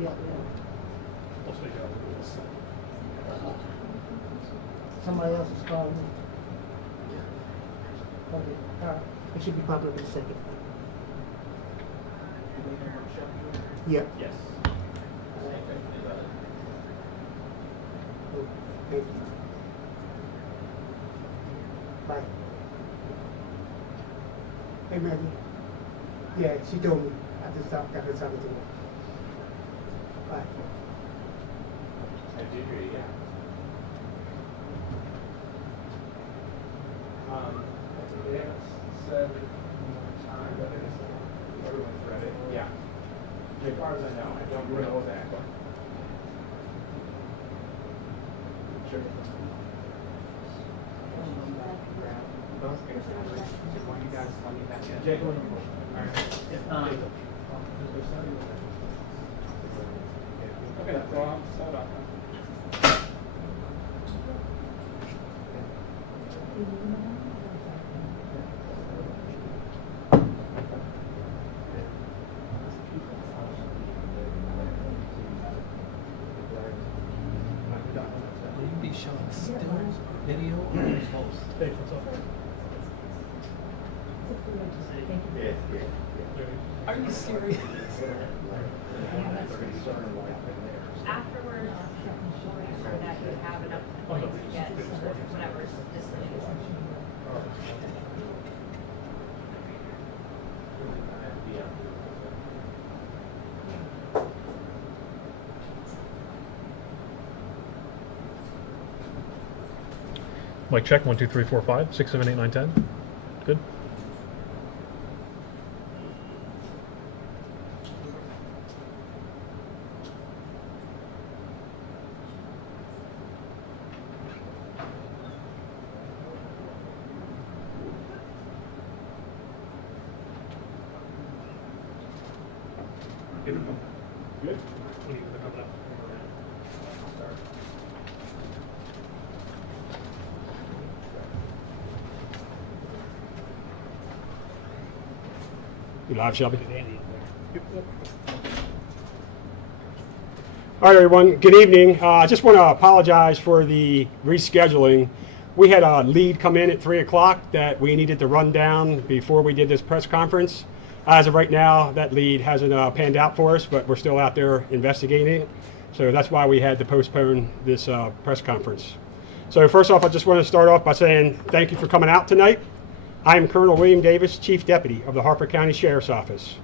Yeah. Somebody else is calling me. Okay, all right. It should be popping up in a second. Yeah. Yes. Oh, thank you. Bye. Hey, Maggie. Yeah, she told me. I just got her talking to her. Bye. I did hear you, yeah. They haven't said time, but everyone's read it. Yeah. As far as I know, I don't know exactly. Sure. Why you guys let me back in? Jacob. All right. Okay, that's all. Hold on. Will you be showing stills or video or both? Hey, what's up? Are you serious? Afterwards, we'll make sure that you have enough points to get whatever's decision. Mic check, 1, 2, 3, 4, 5, 6, 7, 8, 9, 10. Good. Good. You live, Shelby? All right, everyone. Good evening. I just want to apologize for the rescheduling. We had a lead come in at 3 o'clock that we needed to run down before we did this press conference. As of right now, that lead hasn't panned out for us, but we're still out there investigating it. So that's why we had to postpone this press conference. So first off, I just want to start off by saying thank you for coming out tonight. I am Colonel William Davis, Chief Deputy of the Harford County Sheriff's Office.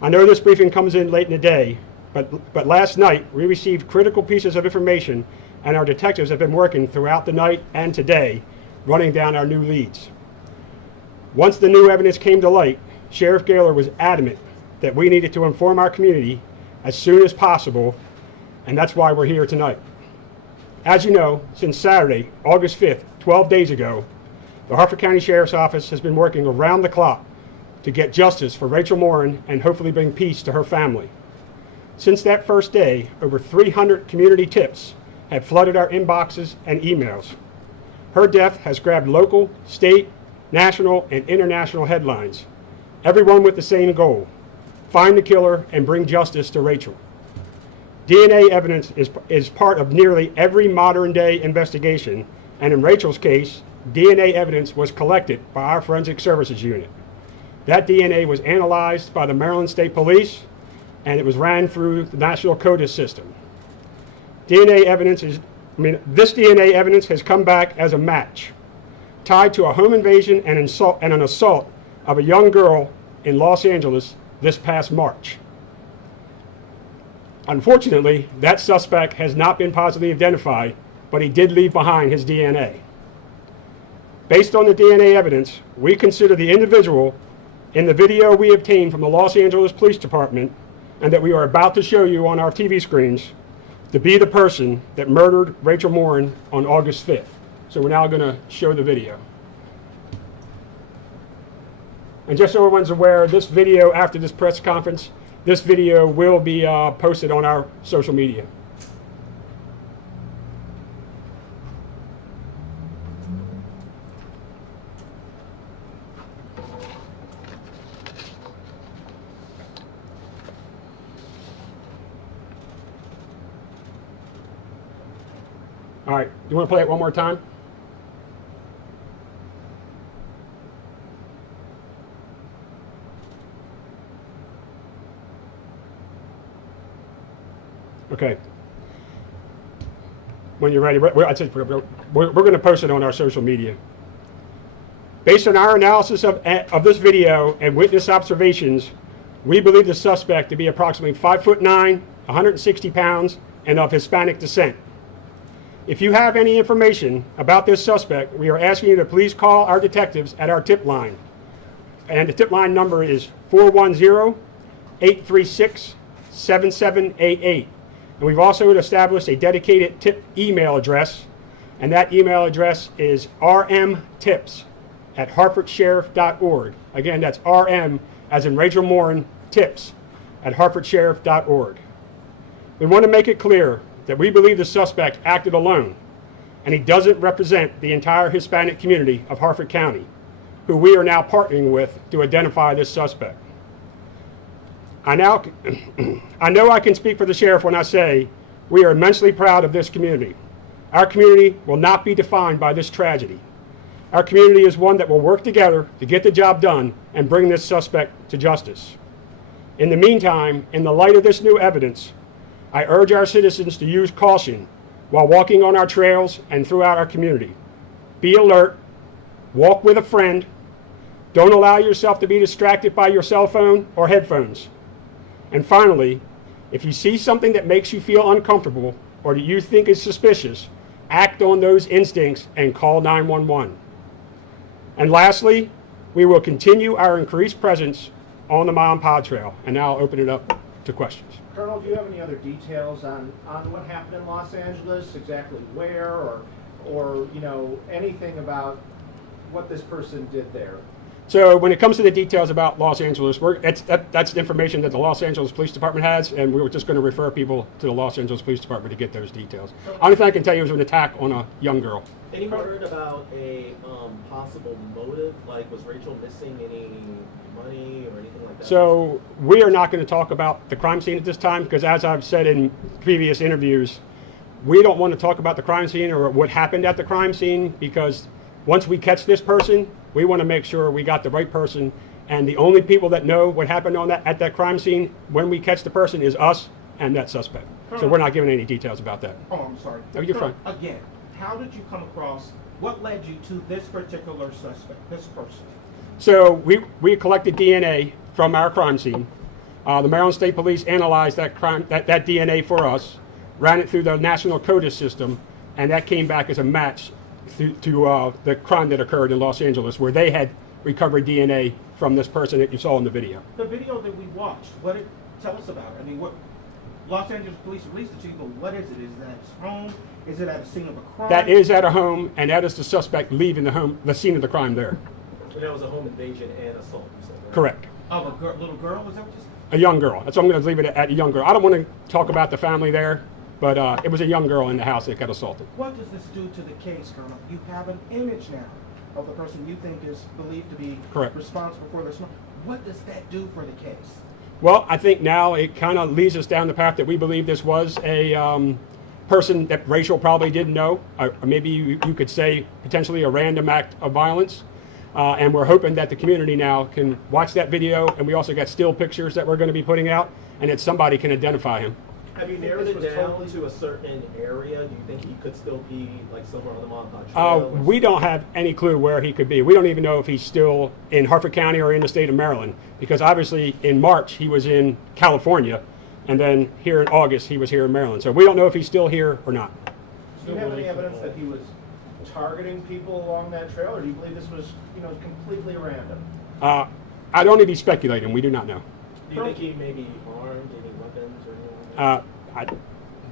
I know this briefing comes in late in the day, but last night we received critical pieces of information, and our detectives have been working throughout the night and today running down our new leads. Once the new evidence came to light, Sheriff Gaylor was adamant that we needed to inform our community as soon as possible, and that's why we're here tonight. As you know, since Saturday, August 5th, 12 days ago, the Harford County Sheriff's Office has been working around the clock to get justice for Rachel Morin and hopefully bring peace to her family. Since that first day, over 300 community tips have flooded our inboxes and emails. Her death has grabbed local, state, national, and international headlines, everyone with the same goal: find the killer and bring justice to Rachel. DNA evidence is part of nearly every modern-day investigation, and in Rachel's case, DNA evidence was collected by our Forensic Services Unit. That DNA was analyzed by the Maryland State Police, and it was ran through the National CODIS system. This DNA evidence has come back as a match, tied to a home invasion and an assault of a young girl in Los Angeles this past March. Unfortunately, that suspect has not been positively identified, but he did leave behind his DNA. Based on the DNA evidence, we consider the individual in the video we obtained from the Los Angeles Police Department and that we are about to show you on our TV screens to be the person that murdered Rachel Morin on August 5th. So we're now going to show the video. And just so everyone's aware, this video, after this press conference, this video will be posted on our social media. All right, you want to play it one more time? Okay. When you're ready, we're going to post it on our social media. Based on our analysis of this video and witness observations, we believe the suspect to be approximately 5'9", 160 pounds, and of Hispanic descent. If you have any information about this suspect, we are asking you to please call our detectives at our tip line. And the tip line number is 410-836-7788. And we've also established a dedicated tip email address, and that email address is rmtips@harfordsheriff.org. Again, that's RM, as in Rachel Morin, tips at harfordsheriff.org. We want to make it clear that we believe the suspect acted alone, and he doesn't represent the entire Hispanic community of Harford County, who we are now partnering with to identify this suspect. I know I can speak for the sheriff when I say we are immensely proud of this community. Our community will not be defined by this tragedy. Our community is one that will work together to get the job done and bring this suspect to justice. In the meantime, in the light of this new evidence, I urge our citizens to use caution while walking on our trails and throughout our community. Be alert, walk with a friend, don't allow yourself to be distracted by your cell phone or headphones. And finally, if you see something that makes you feel uncomfortable or that you think is suspicious, act on those instincts and call 911. And lastly, we will continue our increased presence on the Mile and Pod Trail. And now I'll open it up to questions. Colonel, do you have any other details on what happened in Los Angeles, exactly where, or you know, anything about what this person did there? So when it comes to the details about Los Angeles, that's information that the Los Angeles Police Department has, and we were just going to refer people to the Los Angeles Police Department to get those details. Only thing I can tell you is an attack on a young girl. Any word about a possible motive? Like, was Rachel missing any money or anything like that? So we are not going to talk about the crime scene at this time because, as I've said in previous interviews, we don't want to talk about the crime scene or what happened at the crime scene because once we catch this person, we want to make sure we got the right person, and the only people that know what happened at that crime scene when we catch the person is us and that suspect. So we're not giving any details about that. Oh, I'm sorry. No, you're fine. Again, how did you come across, what led you to this particular suspect, this person? So we collected DNA from our crime scene. The Maryland State Police analyzed that DNA for us, ran it through the National CODIS system, and that came back as a match to the crime that occurred in Los Angeles, where they had recovered DNA from this person that you saw in the video. The video that we watched, tell us about it. I mean, what Los Angeles Police released it to you, but what is it? Is it at his home? Is it at a scene of a crime? That is at a home, and that is the suspect leaving the scene of the crime there. So that was a home invasion and assault. So, right? Correct. Of a little girl? Was that what you said? A young girl. That's why I'm going to leave it at a young girl. I don't want to talk about the family there, but it was a young girl in the house that got assaulted. What does this do to the case, Colonel? You have an image now of the person you think is believed to be correct, responsible for this. What does that do for the case? Well, I think now it kind of leads us down the path that we believe this was a person that Rachel probably didn't know, or maybe you could say potentially a random act of violence. And we're hoping that the community now can watch that video, and we also got still pictures that we're going to be putting out, and that somebody can identify him. Have you narrowed it down to a certain area? Do you think he could still be like somewhere on the Montauk Trail? We don't have any clue where he could be. We don't even know if he's still in Harford County or in the state of Maryland, because obviously in March he was in California, and then here in August he was here in Maryland. So we don't know if he's still here or not. Do you have any evidence that he was targeting people along that trail, or do you believe this was, completely random? I'd only be speculating. We do not know. Do you think he may be armed, any weapons or anything?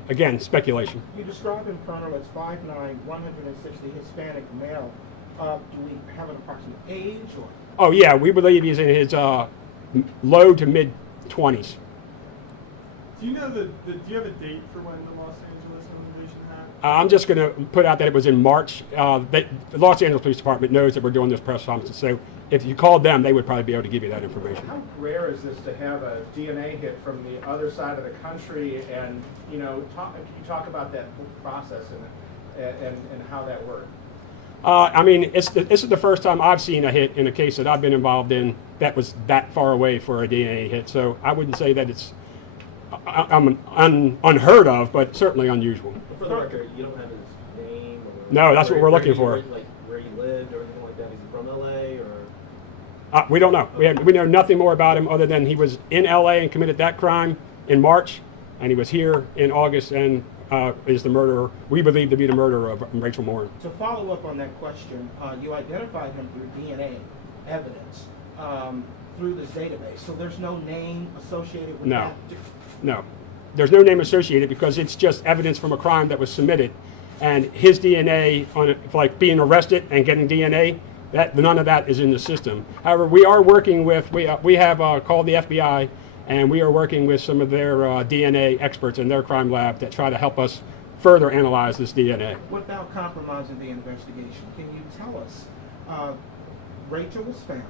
Again, speculation. You describe him, Colonel, as 5'9", 160 Hispanic male. Do we have an approximate age? Or? Oh yeah, we believe he's in his low to mid 20s. Do you know do you have a date for when the Los Angeles invasion happened? I'm just going to put out that it was in March. The Los Angeles Police Department knows that we're doing this press conference, so if you called them, they would probably be able to give you that information. How rare is this to have a DNA hit from the other side of the country? And you talk about that whole process, and and how that worked? I mean, this is the first time I've seen a hit in a case that I've been involved in that was that far away for a DNA hit. So I wouldn't say that it's unheard of, but certainly unusual. For the record, you don't have his name or... No, that's what we're looking for. Like where he lived or anything like that? Is he from LA or... We don't know. We know nothing more about him other than he was in LA and committed that crime in March, and he was here in August and is the murderer, we believe to be the murderer of Rachel Morin. To follow up on that question, you identified him through DNA evidence through this database. So there's no name associated with No. that? No. There's no name associated because it's just evidence from a crime that was submitted. And his DNA, on it, like being arrested and getting DNA, none of that is in the system. However, we are working with, we have called the FBI, and we are working with some of their DNA experts in their crime lab that try to help us further analyze this DNA. Without compromising the investigation, can you tell us, Rachel was found.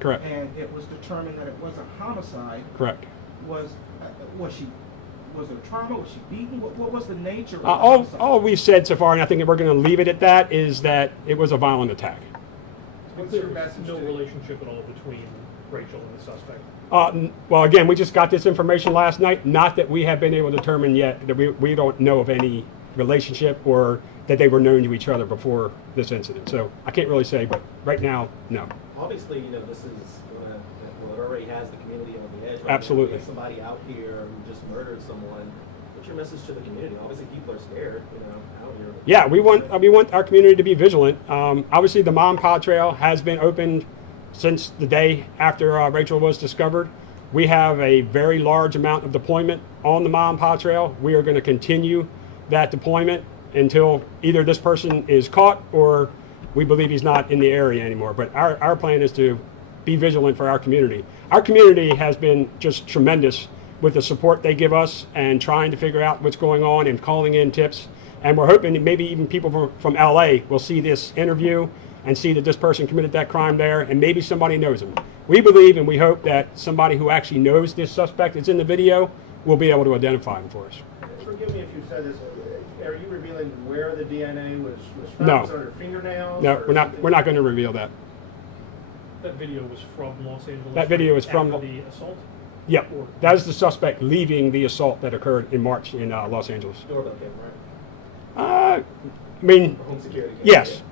Correct. And it was determined that it was a homicide. Correct. Was it a trauma? Was she beaten? What was the nature of the All homicide? we've said so far, and I think we're going to leave it at that, is that it was a violent attack. What's your message No to- relationship at all between Rachel and the suspect. Well, again, we just got this information last night. Not that we have been able to determine yet that we don't know of any relationship or that they were known to each other before this incident. So I can't really say, but right now, no. Obviously, you know, this is, well, it already has the community on the edge. Right now. Absolutely. You have somebody out here who just murdered someone. What's your message to the community? Obviously, people are scared, you know, out here. Yeah, we want our community to be vigilant. Obviously, the Mom Pa Trail has been opened since the day after Rachel was discovered. We have a very large amount of deployment on the Mom Pa Trail. We are going to continue that deployment until either this person is caught or we believe he's not in the area anymore. But our plan is to be vigilant for our community. Our community has been just tremendous with the support they give us and trying to figure out what's going on and calling in tips. And we're hoping that maybe even people from LA will see this interview and see that this person committed that crime there, and maybe somebody knows him. We believe and we hope that somebody who actually knows this suspect that's in the video will be able to identify him for us. Forgive me if you said this. Are you revealing where the DNA was found? No. Was it under fingernails? No, or we're not. something? We're not going to reveal that. That video was from Los Angeles. That video is from after the assault. Yep, that is the suspect leaving the assault that occurred in March in Los Angeles. Doorbell camera, right? I mean, Or home security camera. yes.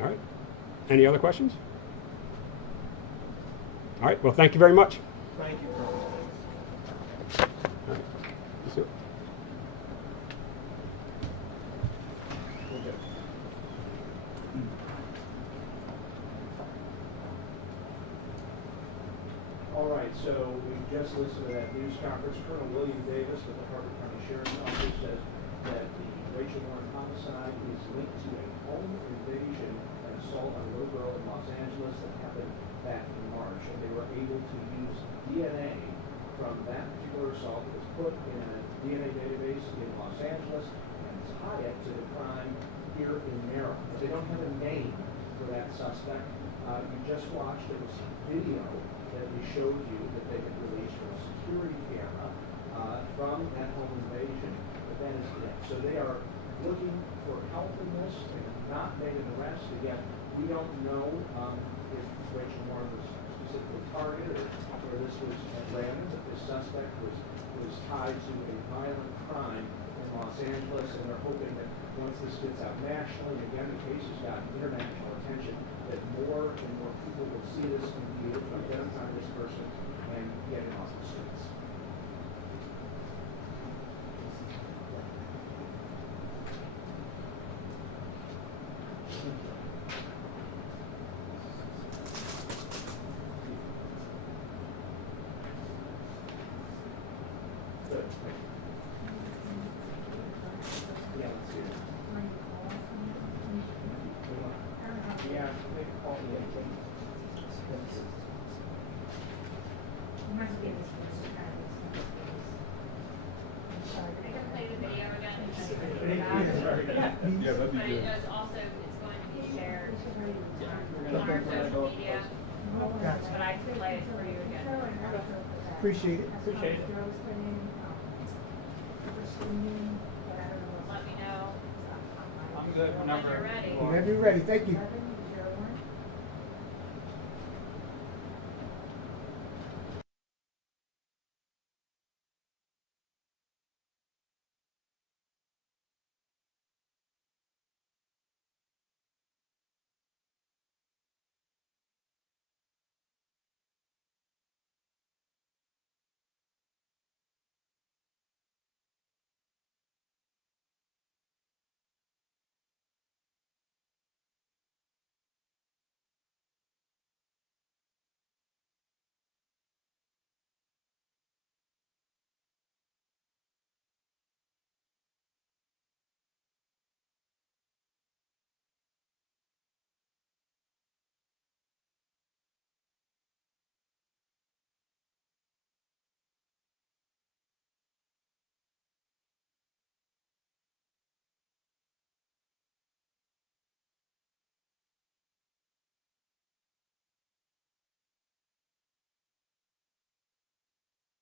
All right. Any other questions? All right. Well, thank you very much. Thank you, Colonel. All right. That's it. All right, so we just listened to that news conference. Colonel William Davis with the Harford County Sheriff's Office says that the Rachel Morin homicide is linked to a home invasion and assault on a little girl in Los Angeles that happened back in March. And they were able to use DNA from that particular assault that was put in a DNA database in Los Angeles and tie it to the crime here in Maryland. But they don't have a name for that suspect. You just watched this video that we showed you that they had released from a security camera from that home invasion, but that is it. So they are looking for help in this. They have not made an arrest. Again, we don't know if Rachel Morin was specifically targeted or this was at random, but this suspect was tied to a violent crime in Los Angeles, and they're hoping that once this gets out nationally, again, the case has gotten international attention, that more and more people will see this and be able to identify this person and get him off the streets. Good. Yeah, let's hear it. Yeah, they call me anything. I can play the video again. Yeah, that'd be But good. it is also, it's going to be shared on our social media. But I can play it for you again. Appreciate it. Appreciate it. good When you're ready. Whenever you're ready, thank you.